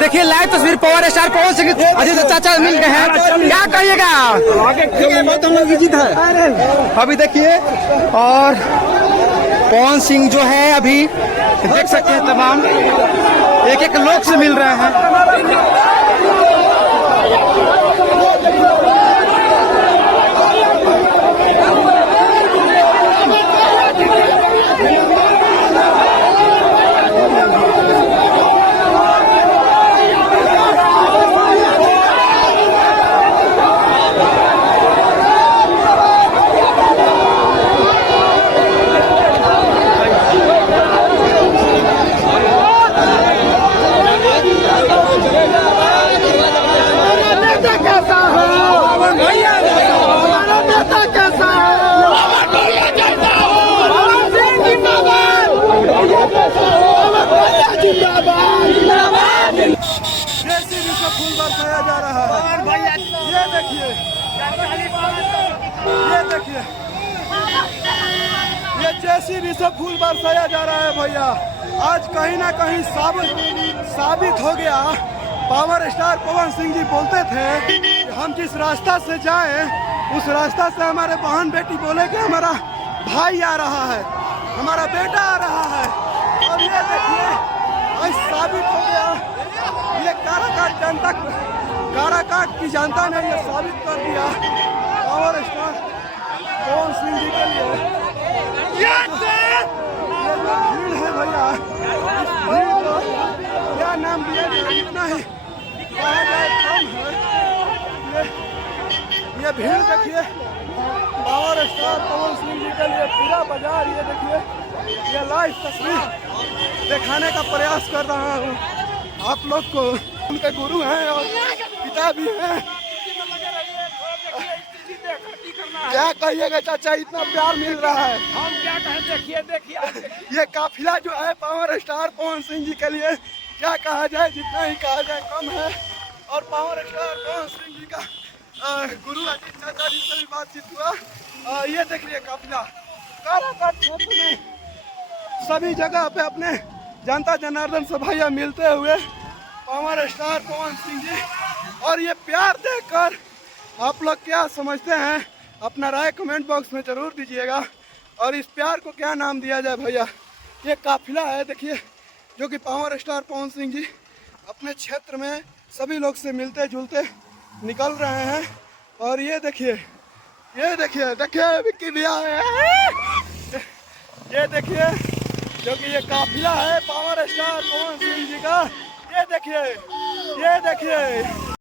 देखिए लाइव तस्वीर power star Pawan Singh Ajit चाचा मिल गए हैं, क्या कहिएगा? अभी देखिए और पवन सिंह जो है अभी देख सकते हैं तमाम एक एक लोग से मिल रहे हैं। फूल बरसाया जा रहा है। ये देखिए, ये देखिए, ये जेसीबी से फूल बरसाया जा रहा है भैया। आज कहीं ना कहीं साबित हो गया। पावर स्टार पवन सिंह जी बोलते थे कि हम जिस रास्ता से जाएं उस रास्ता से हमारे बहन बेटी बोले कि हमारा भाई आ रहा है, हमारा बेटा आ रहा है। और ये देखिए आज साबित हो गया। ये काराकाट की जनता ने ये साबित कर दिया पावर स्टार पवन सिंह जी के लिए। ये जो भीड़ है भैया, इस भीड़ को क्या नाम दिया जाए, इतना ही कहा जाए कम है। ये भीड़ देखिए पावर स्टार पवन सिंह जी के लिए पूरा बाजार। ये देखिए, ये लाइव तस्वीर दिखाने का प्रयास कर रहा हूँ आप लोग को। उनके गुरु हैं और पिता भी हैं। क्या कहिएगा चाचा, इतना प्यार मिल रहा है। हम क्या कहें, देखिए ये काफिला जो है पावर स्टार पवन सिंह जी के लिए क्या कहा जाए, जितना ही कहा जाए कम है। और पावर स्टार पवन सिंह जी का गुरु अजीत चाचा जी से भी बातचीत हुआ। ये देखिए काफिला काराकाट क्षेत्र में सभी जगह पे अपने जनता जनार्दन से भैया मिलते हुए पावर स्टार पवन सिंह जी। और ये प्यार देखकर आप लोग क्या समझते हैं, अपना राय कमेंट बॉक्स में जरूर दीजिएगा। और इस प्यार को क्या नाम दिया जाए भैया। ये काफिला है देखिए, जो कि पावर स्टार पवन सिंह जी अपने क्षेत्र में सभी लोग से मिलते जुलते निकल रहे हैं। और ये देखिए, देखिए विक्की भैया है। ये देखिए, जो कि ये काफिला है पावर स्टार पवन सिंह जी का। ये देखिए, ये देखिए।